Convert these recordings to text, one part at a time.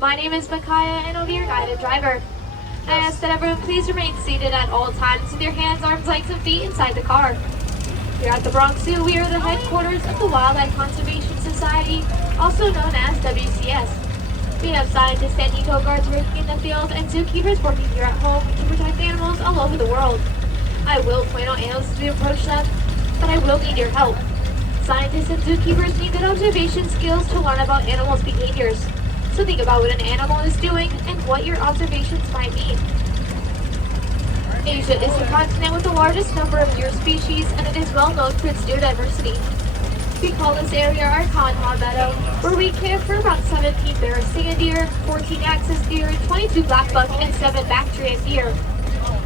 My name is Micaiah and I'll be your guided driver. I ask that everyone please remain seated at all times with your hands, arms, legs, and feet inside the car. Here at the Bronx Zoo, we are the headquarters of the Wildlife Conservation Society, also known as WCS. We have scientists and eco guards working in the field and zookeepers working here at home to protect animals all over the world. I will point out animals as we approach them, but I will need your help. Scientists and zookeepers need good observation skills to learn about animals' behaviors. So think about what an animal is doing and what your observations might mean. Asia is the continent with the largest number of deer species, and it is well known for its deer diversity. We call this area our Conha Meadow, where we care for about 17 Beresinga deer, 14 axis deer, 22 blackbuck, and 7 Bactrian deer.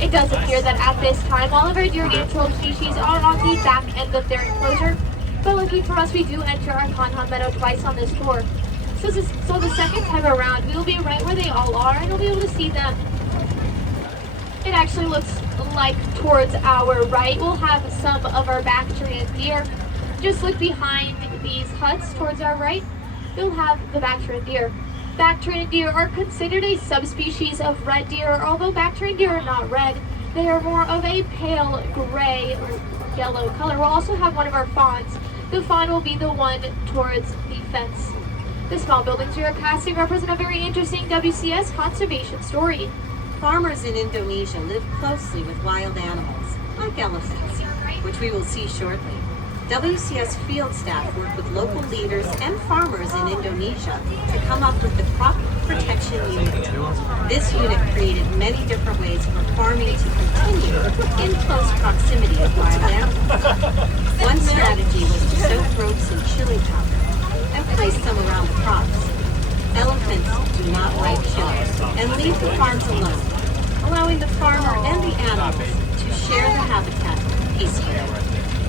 It does appear that at this time, all of our deer natural species are on the back end of their enclosure, but lucky for us, we do enter our Conha Meadow twice on this tour. So the second time around, we will be right where they all are, and we'll be able to see them. It actually looks like towards our right, we'll have some of our Bactrian deer. Just look behind these huts towards our right, you'll have the Bactrian deer. Bactrian deer are considered a subspecies of red deer, although Bactrian deer are not red. They are more of a pale gray or yellow color. We'll also have one of our fawns. The fawn will be the one towards the fence. The small buildings we are passing represent a very interesting WCS conservation story. Farmers in Indonesia live closely with wild animals, like elephants, which we will see shortly. WCS field staff work with local leaders and farmers in Indonesia to come up with the crop protection unit. This unit created many different ways for farming to continue in close proximity with wild animals. One strategy was to soak ropes in chili powder and place them around the crops. Elephants do not like chili and leave the farms alone, allowing the farmer and the animals to share the habitat peacefully.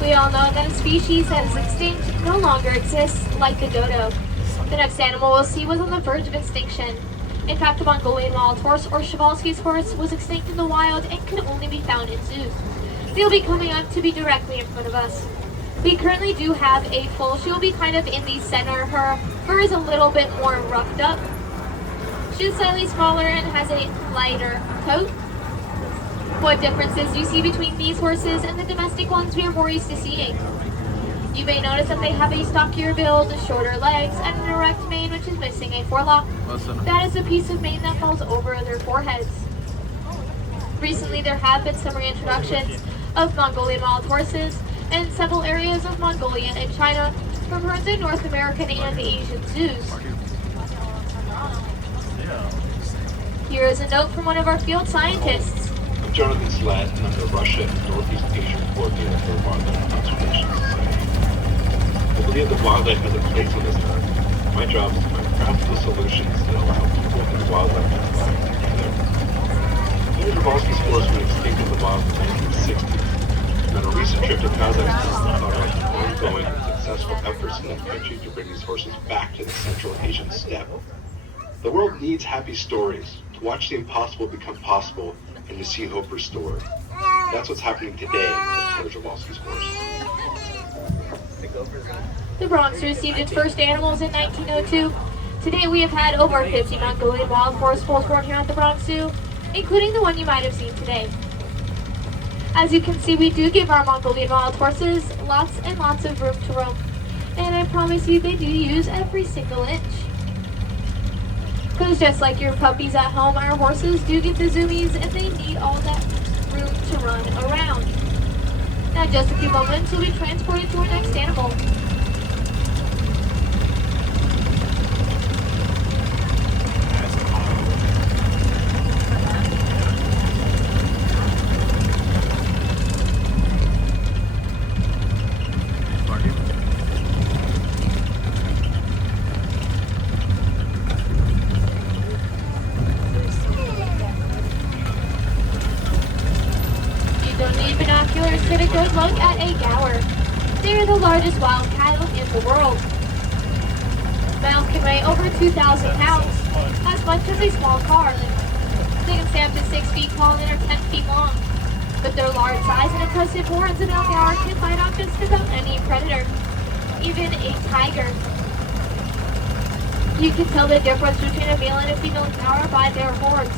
We all know that a species that is extinct no longer exists, like the dodo. The next animal we'll see was on the verge of extinction. In fact, the Mongolian wild horse, or Przewalski's horse, was extinct in the wild and could only be found in zoos. They'll be coming up to be directly in front of us. We currently do have a foal. She'll be kind of in the center. Her fur is a little bit more roughed up. She's slightly smaller and has a lighter coat. What differences you see between these horses and the domestic ones we are more used to seeing? You may notice that they have a stockier build, shorter legs, and an erect mane which is missing a forelock. That is a piece of mane that falls over their foreheads. Recently there have been some reintroductions of Mongolian wild horses in several areas of Mongolia and China from herds in North American and Asian zoos. Here is a note from one of our field scientists. I'm Jonathan Slatt, and I'm the Russia and Northeast Asia coordinator for Wildlife Conservation Society. I believe that wildlife has a place on this earth. My job is to find practical solutions that allow people and wildlife to thrive together. The Przewalski's horse went extinct in the wild in the 1960s. On a recent trip to Kazakhstan, I thought about the ongoing and successful efforts in that country to bring these horses back to the Central Asian steppe. The world needs happy stories, to watch the impossible become possible, and to see hope restored. That's what's happening today with Przewalski's horse. The Bronx received its first animals in 1902. Today we have had over 50 Mongolian wild horse foals born here at the Bronx Zoo, including the one you might have seen today. As you can see, we do give our Mongolian wild horses lots and lots of room to roam. And I promise you they do use every single inch. Because just like your puppies at home, our horses do get the zoomies and they need all that room to run around. Now in just a few moments, we'll be transported to our next animal. Don't need binoculars to get a good look at a gaur. They are the largest wild cattle in the world. Males can weigh over 2,000 pounds, as much as a small car. They can stand up to 6 feet tall and are 10 feet long. But their large size and impressive horns and gaur can fight off just about any predator, even a tiger. You can tell the difference between a male and a female gaur by their horns.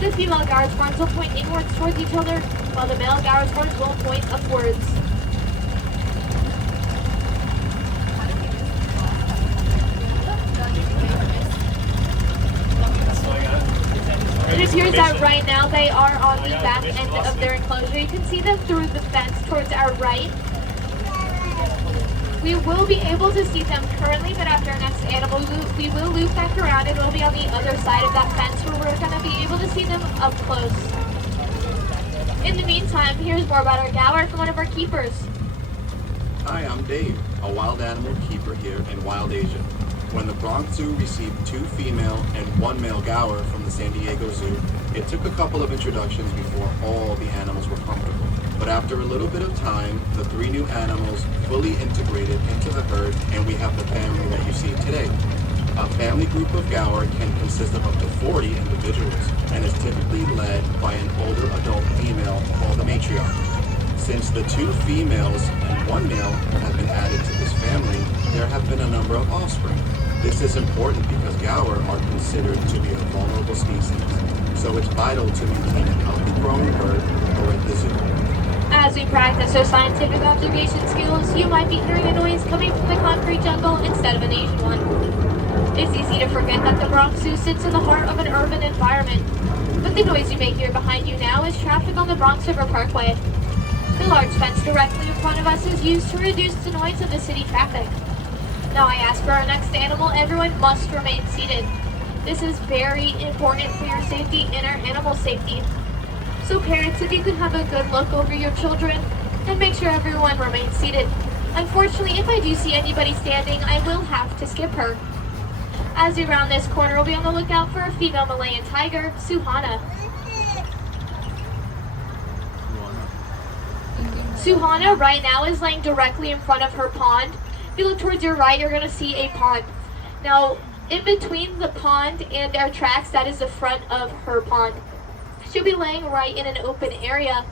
The female gaur's horns will point inwards towards each other, while the male gaur's horns will point upwards. It appears that right now they are on the back end of their enclosure. You can see them through the fence towards our right. We will be able to see them currently, but after our next animal loop, we will loop back around and we'll be on the other side of that fence where we're going to be able to see them up close. In the meantime, here's more about our gaur from one of our keepers. Hi, I'm Dave, a wild animal keeper here in Wild Asia. When the Bronx Zoo received 2 female and 1 male gaur from the San Diego Zoo, it took a couple of introductions before all the animals were comfortable. But after a little bit of time, the 3 new animals fully integrated into the herd, and we have the family that you see today. A family group of gaur can consist of up to 40 individuals and is typically led by an older adult female called a matriarch. Since the 2 females and 1 male have been added to this family, there have been a number of offspring. This is important because gaur are considered to be a vulnerable species, so it's vital to maintain a healthy growing herd or at the zoo. As we practice our scientific observation skills, you might be hearing a noise coming from the concrete jungle instead of an Asian one. It's easy to forget that the Bronx Zoo sits in the heart of an urban environment, but the noise you may hear behind you now is traffic on the Bronx River Parkway. The large fence directly in front of us is used to reduce the noise of the city traffic. Now I ask for our next animal, everyone must remain seated. This is very important for your safety and our animal safety. So parents, if you could have a good look over your children and make sure everyone remains seated. Unfortunately, if I do see anybody standing, I will have to skip her. As we round this corner, we'll be on the lookout for a female Malayan tiger, Suhana. Suhana right now is laying directly in front of her pond. If you look towards your right, you're going to see a pond. Now, in between the pond and our tracks, that is the front of her pond. She'll be laying right in an open area.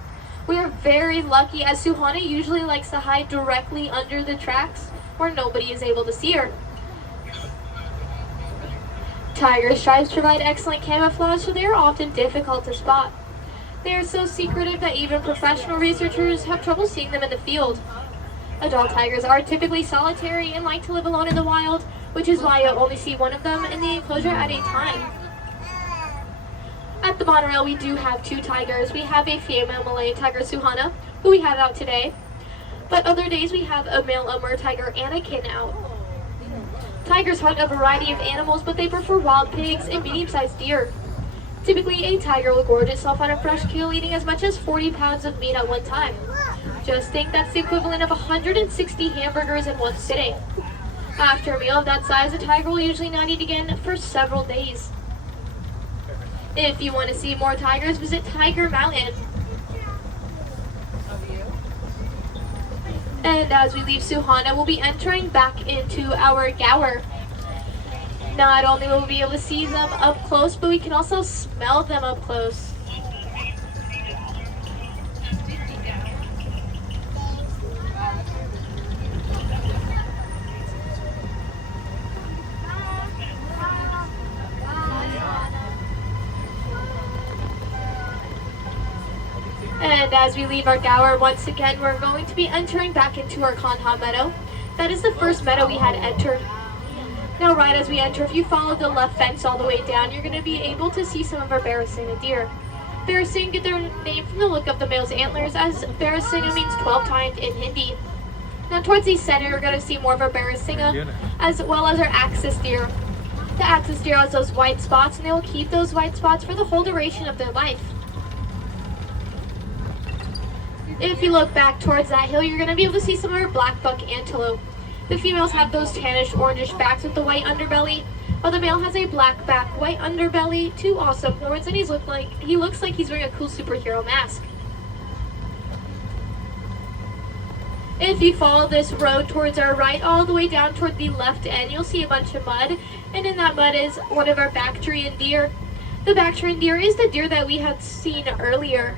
We are very lucky as Suhana usually likes to hide directly under the tracks where nobody is able to see her. Tiger stripes provide excellent camouflage, so they are often difficult to spot. They are so secretive that even professional researchers have trouble seeing them in the field. Adult tigers are typically solitary and like to live alone in the wild, which is why you'll only see one of them in the enclosure at a time. At the Monorail, we do have 2 tigers. We have a female Malayan tiger, Suhana, who we have out today. But other days we have a male Amur tiger, Anakin, out. Tigers hunt a variety of animals, but they prefer wild pigs and medium-sized deer. Typically, a tiger will gorge itself on a fresh kill, eating as much as 40 pounds of meat at one time. Just think that's the equivalent of 160 hamburgers in one sitting. After a meal of that size, a tiger will usually not eat again for several days. If you want to see more tigers, visit Tiger Mountain. And as we leave Suhana, we'll be entering back into our gaur. Not only will we be able to see them up close, but we can also smell them up close. And as we leave our gaur, once again, we're going to be entering back into our Kanha meadow. That is the first meadow we had entered. Now, right as we enter, if you follow the left fence all the way down, you're going to be able to see some of our Barasingha deer. Barasingha get their name from the look of the male's antlers, as Barasingha means 12-tined in Hindi. Now, towards the center, you're going to see more of our Barasingha, as well as our axis deer. The axis deer has those white spots, and they will keep those white spots for the whole duration of their life. If you look back towards that hill, you're going to be able to see some of our black buck antelope. The females have those tannish orangish backs with the white underbelly, while the male has a black back, white underbelly, 2 awesome horns, and he looks like he's wearing a cool superhero mask. If you follow this road towards our right, all the way down toward the left end, you'll see a bunch of mud, and in that mud is one of our Bactrian deer. The Bactrian deer is the deer that we had seen earlier.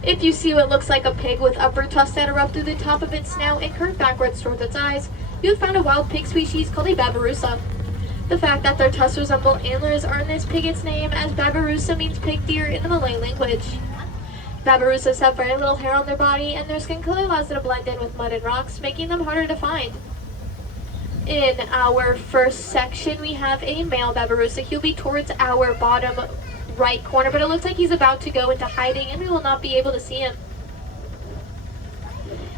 If you see what looks like a pig with upper tusks that erupt through the top of its snout and curve backwards towards its eyes, you have found a wild pig species called a babirusa. The fact that their tusks resemble antlers earned this pig its name, as babirusa means pig deer in the Malay language. Babirusas have very little hair on their body, and their skin color allows them to blend in with mud and rocks, making them harder to find. In our first section, we have a male babirusa. He'll be towards our bottom right corner, but it looks like he's about to go into hiding, and we will not be able to see him.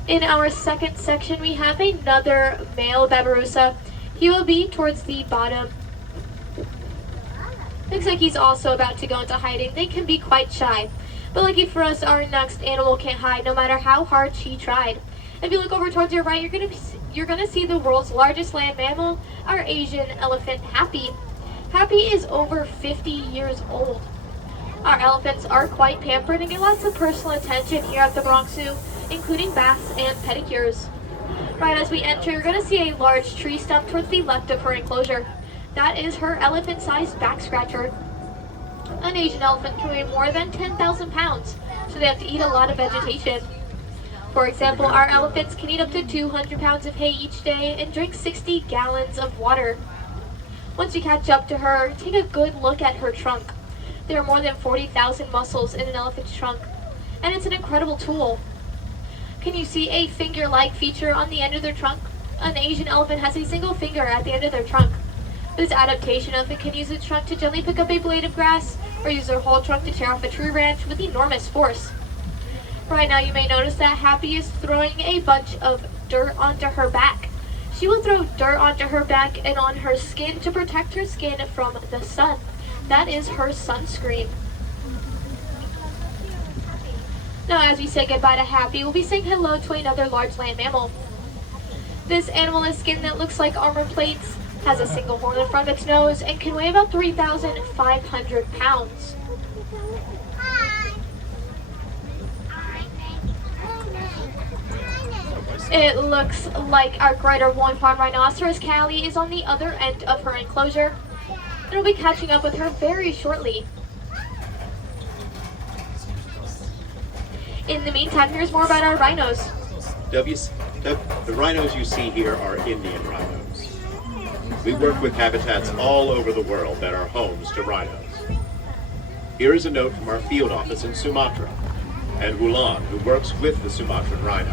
In our second section, we have another male babirusa. He will be towards the bottom. Looks like he's also about to go into hiding. They can be quite shy. But lucky for us, our next animal can't hide no matter how hard she tried. If you look over towards your right, you're gonna see the world's largest land mammal, our Asian elephant, Happy. Happy is over 50 years old. Our elephants are quite pampered and get lots of personal attention here at the Bronx Zoo, including baths and pedicures. Right as we enter, you're gonna see a large tree stump towards the left of her enclosure. That is her elephant-sized back scratcher. An Asian elephant can weigh more than 10,000 pounds, so they have to eat a lot of vegetation. For example, our elephants can eat up to 200 pounds of hay each day and drink 60 gallons of water. Once you catch up to her, take a good look at her trunk. There are more than 40,000 muscles in an elephant's trunk, and it's an incredible tool. Can you see a finger-like feature on the end of their trunk? An Asian elephant has a single finger at the end of their trunk. This adaptation elephant can use its trunk to gently pick up a blade of grass, or use their whole trunk to tear off a tree branch with enormous force. Right now you may notice that Happy is throwing a bunch of dirt onto her back. She will throw dirt onto her back and on her skin to protect her skin from the sun. That is her sunscreen. Now as we say goodbye to Happy, we'll be saying hello to another large land mammal. This animal has skin that looks like armor plates, has a single horn in front of its nose, and can weigh about 3,500 pounds. It looks like our greater one-horned rhinoceros, Callie, is on the other end of her enclosure, and we'll be catching up with her very shortly. In the meantime, here's more about our rhinos. The rhinos you see here are Indian rhinos. We work with habitats all over the world that are homes to rhinos. Here is a note from our field office in Sumatra, and Wulan, who works with the Sumatran rhino.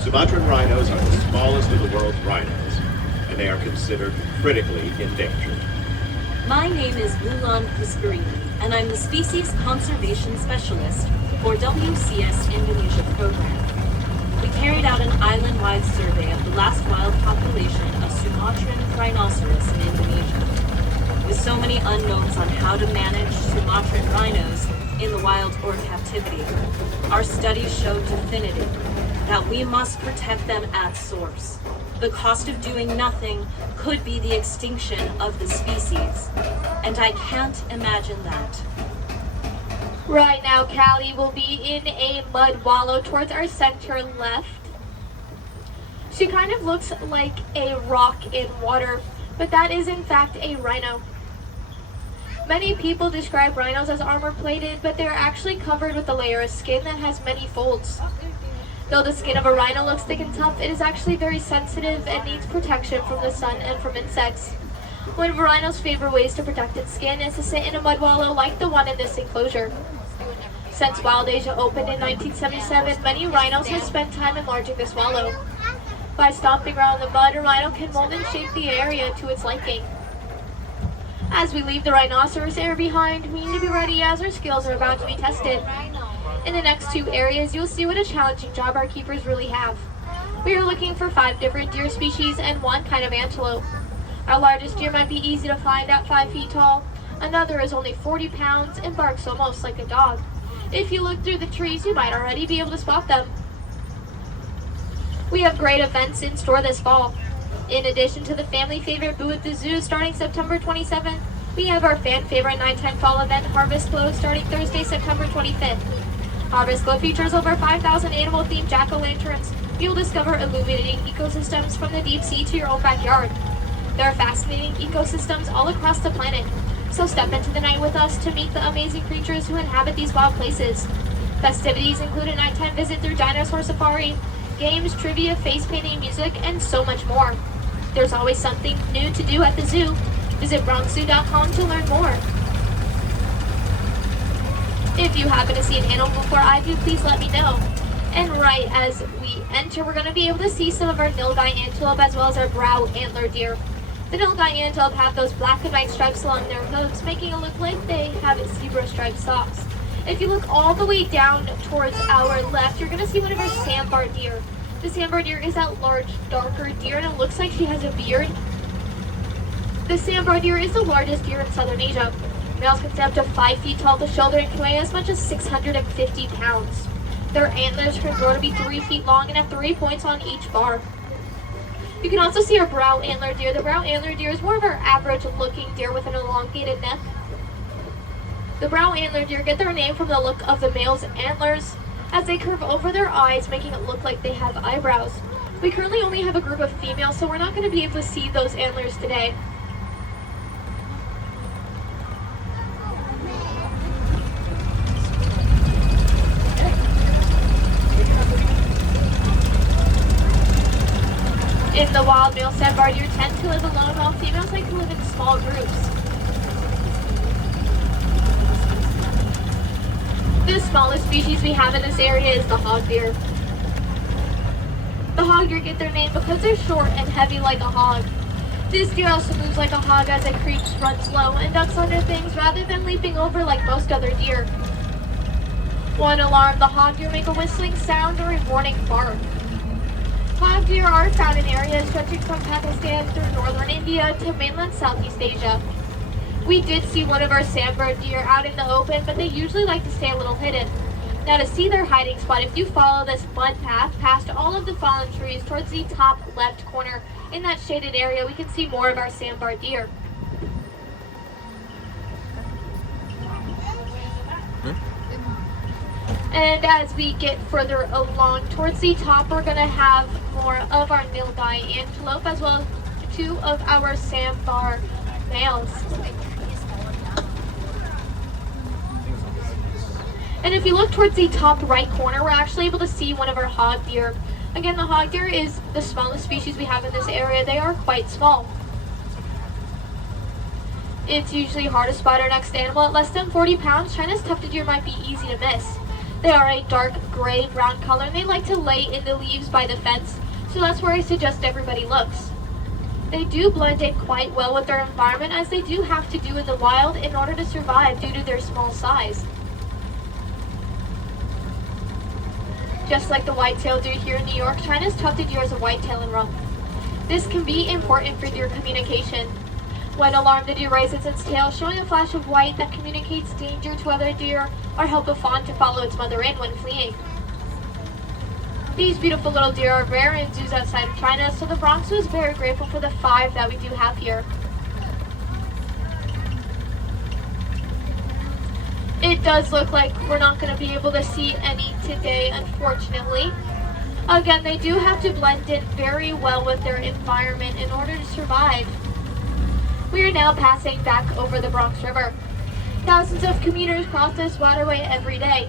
Sumatran rhinos are the smallest of the world's rhinos, and they are considered critically endangered. My name is Wulan Pusparini, and I'm the Species Conservation Specialist for WCS Indonesia program. We carried out an island-wide survey of the last wild population of Sumatran rhinoceros in Indonesia. With so many unknowns on how to manage Sumatran rhinos in the wild or captivity, our studies showed definitively that we must protect them at source. The cost of doing nothing could be the extinction of the species, and I can't imagine that. Right now, Callie will be in a mud wallow towards our center left. She kind of looks like a rock in water, but that is in fact a rhino. Many people describe rhinos as armor-plated, but they are actually covered with a layer of skin that has many folds. Though the skin of a rhino looks thick and tough, it is actually very sensitive and needs protection from the sun and from insects. One of a rhino's favorite ways to protect its skin is to sit in a mud wallow like the one in this enclosure. Since Wild Asia opened in 1977, many rhinos have spent time enlarging this wallow. By stomping around the mud, a rhino can mold and shape the area to its liking. As we leave the rhinoceros area behind, we need to be ready as our skills are about to be tested. In the next two areas, you'll see what a challenging job our keepers really have. We are looking for 5 different deer species and 1 kind of antelope. Our largest deer might be easy to find at 5 feet tall. Another is only 40 pounds and barks almost like a dog. If you look through the trees, you might already be able to spot them. We have great events in store this fall. In addition to the family favorite Boo at the Zoo starting September 27th, we have our fan favorite nighttime fall event, Harvest Glow, starting Thursday, September 25th. Harvest Glow features over 5,000 animal-themed jack-o'-lanterns. You'll discover illuminating ecosystems from the deep sea to your own backyard. There are fascinating ecosystems all across the planet, so step into the night with us to meet the amazing creatures who inhabit these wild places. Festivities include a nighttime visit through dinosaur safari, games, trivia, face painting, music, and so much more. There's always something new to do at the zoo. Visit bronxzoo.com to learn more. If you happen to see an animal before I do, please let me know. And right as we enter, we're going to be able to see some of our nilgai antelope as well as our brow antler deer. The nilgai antelope have those black and white stripes along their hooves, making it look like they have zebra striped socks. If you look all the way down towards our left, you're going to see one of our sandbar deer. The sandbar deer is that large, darker deer, and it looks like she has a beard. The sandbar deer is the largest deer in southern Asia. Males can stand up to 5 feet tall at the shoulder and can weigh as much as 650 pounds. Their antlers can grow to be 3 feet long and have 3 points on each bar. You can also see our brow antler deer. The brow antler deer is more of our average looking deer with an elongated neck. The brow antler deer get their name from the look of the male's antlers as they curve over their eyes, making it look like they have eyebrows. We currently only have a group of females, so we're not going to be able to see those antlers today. In the wild, male sandbar deer tend to live alone, while females like to live in small groups. The smallest species we have in this area is the hog deer. The hog deer get their name because they're short and heavy like a hog. This deer also moves like a hog as it creeps, runs slow, and ducks under things rather than leaping over like most other deer. When alarmed, the hog deer make a whistling sound or a warning bark. Hog deer are found in areas stretching from Pakistan through northern India to mainland Southeast Asia. We did see one of our sandbar deer out in the open, but they usually like to stay a little hidden. Now to see their hiding spot, if you follow this mud path past all of the fallen trees towards the top left corner in that shaded area, we can see more of our sandbar deer. And as we get further along towards the top, we're going to have more of our nilgai antelope as well as 2 of our sandbar males. And if you look towards the top right corner, we're actually able to see one of our hog deer. Again, the hog deer is the smallest species we have in this area. They are quite small. It's usually hard to spot our next animal. At less than 40 pounds, China's tufted deer might be easy to miss. They are a dark gray-brown color, and they like to lay in the leaves by the fence, so that's where I suggest everybody looks. They do blend in quite well with their environment, as they do have to do in the wild in order to survive due to their small size. Just like the white-tailed deer here in New York, China's tufted deer is a white-tail and rump. This can be important for deer communication. When alarmed, the deer raises its tail, showing a flash of white that communicates danger to other deer or help a fawn to follow its mother in when fleeing. These beautiful little deer are rare in zoos outside of China, so the Bronx Zoo is very grateful for the 5 that we do have here. It does look like we're not going to be able to see any today, unfortunately. Again, they do have to blend in very well with their environment in order to survive. We are now passing back over the Bronx River. Thousands of commuters cross this waterway every day.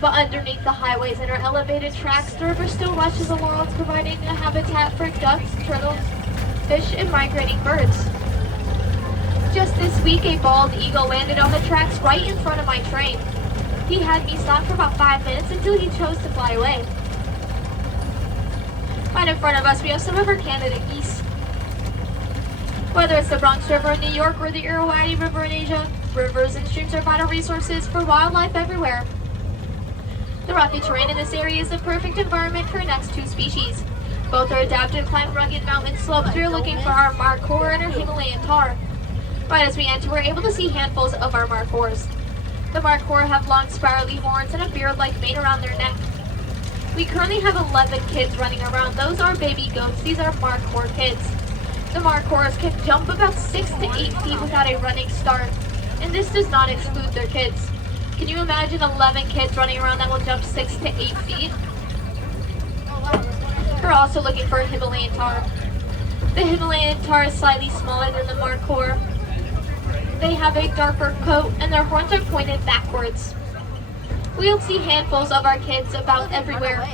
But underneath the highways and our elevated tracks, the river still rushes along, providing a habitat for ducks, turtles, fish, and migrating birds. Just this week, a bald eagle landed on the tracks right in front of my train. He had me stop for about 5 minutes until he chose to fly away. Right in front of us, we have some of our Canada geese. Whether it's the Bronx River in New York or the Irrawaddy River in Asia, rivers and streams are vital resources for wildlife everywhere. The rocky terrain in this area is the perfect environment for our next 2 species. Both are adapted to climb rugged mountain slopes. We are looking for our markhor and our Himalayan tar. Right as we enter, we're able to see handfuls of our markhors. The markhor have long spirally horns and a beard-like mane around their neck. We currently have 11 kids running around. Those are baby goats. These are markhor kids. The markhors can jump about 6 to 8 feet without a running start, and this does not exclude their kids. Can you imagine 11 kids running around that will jump 6 to 8 feet? We're also looking for a Himalayan tar. The Himalayan tar is slightly smaller than the markhor. They have a darker coat and their horns are pointed backwards. We'll see handfuls of our kids about everywhere.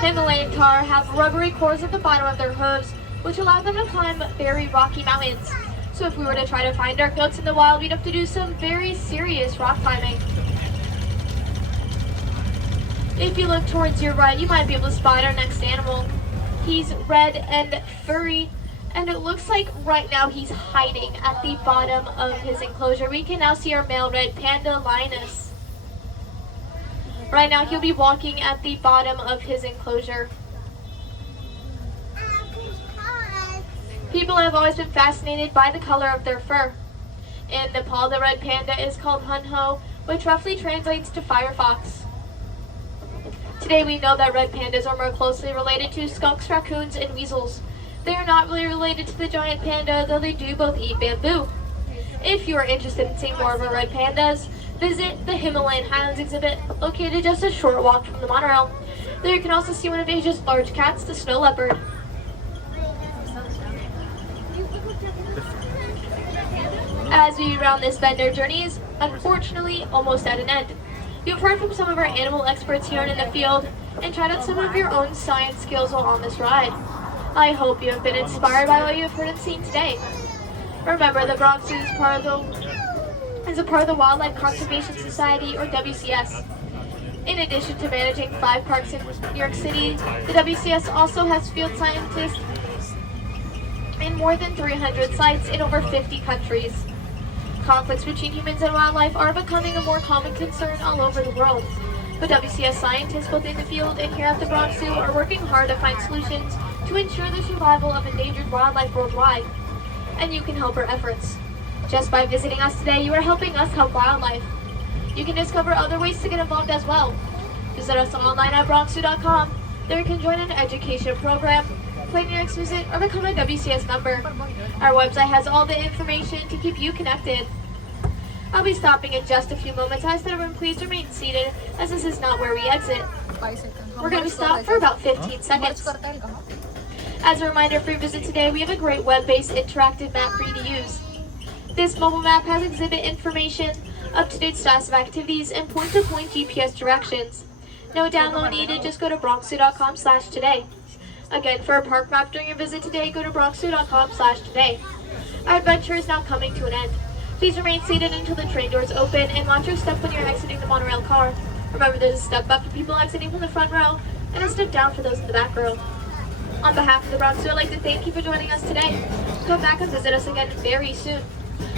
Himalayan tar have rubbery cores at the bottom of their hooves, which allow them to climb very rocky mountains. So if we were to try to find our goats in the wild, we'd have to do some very serious rock climbing. If you look towards your right, you might be able to spot our next animal. He's red and furry, and it looks like right now he's hiding at the bottom of his enclosure. We can now see our male red panda, Linus. Right now he'll be walking at the bottom of his enclosure. People have always been fascinated by the color of their fur. In Nepal, the red panda is called hunho, which roughly translates to firefox. Today we know that red pandas are more closely related to skunks, raccoons, and weasels. They are not really related to the giant panda, though they do both eat bamboo. If you are interested in seeing more of our red pandas, visit the Himalayan Highlands exhibit, located just a short walk from the monorail. There you can also see one of Asia's large cats, the snow leopard. As we round this bend, our journey is unfortunately almost at an end. You've heard from some of our animal experts here and in the field, and tried out some of your own science skills while on this ride. I hope you have been inspired by what you have heard and seen today. Remember, the Bronx Zoo is a part of the Wildlife Conservation Society, or WCS. In addition to managing 5 parks in New York City, the WCS also has field scientists in more than 300 sites in over 50 countries. Conflicts between humans and wildlife are becoming a more common concern all over the world. But WCS scientists both in the field and here at the Bronx Zoo are working hard to find solutions to ensure the survival of endangered wildlife worldwide. And you can help our efforts. Just by visiting us today, you are helping us help wildlife. You can discover other ways to get involved as well. Visit us online at bronxzoo.com. There you can join an education program, plan your next visit, or become a WCS member. Our website has all the information to keep you connected. I'll be stopping in just a few moments. I ask that everyone please remain seated, as this is not where we exit. We're going to be stopped for about 15 seconds. As a reminder for your visit today, we have a great web-based interactive map for you to use. This mobile map has exhibit information, up-to-date status of activities, and point-to-point GPS directions. No download needed, just go to bronxzoo.com/today. Again, for a park map during your visit today, go to bronxzoo.com/today. Our adventure is now coming to an end. Please remain seated until the train doors open and watch your step when you're exiting the monorail car. Remember, there's a step up for people exiting from the front row and a step down for those in the back row. On behalf of the Bronx Zoo, I'd like to thank you for joining us today. Come back and visit us again very soon.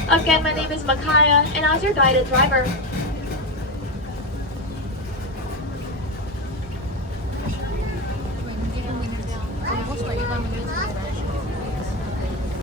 Again, my name is Makaya, and I was your guide and driver.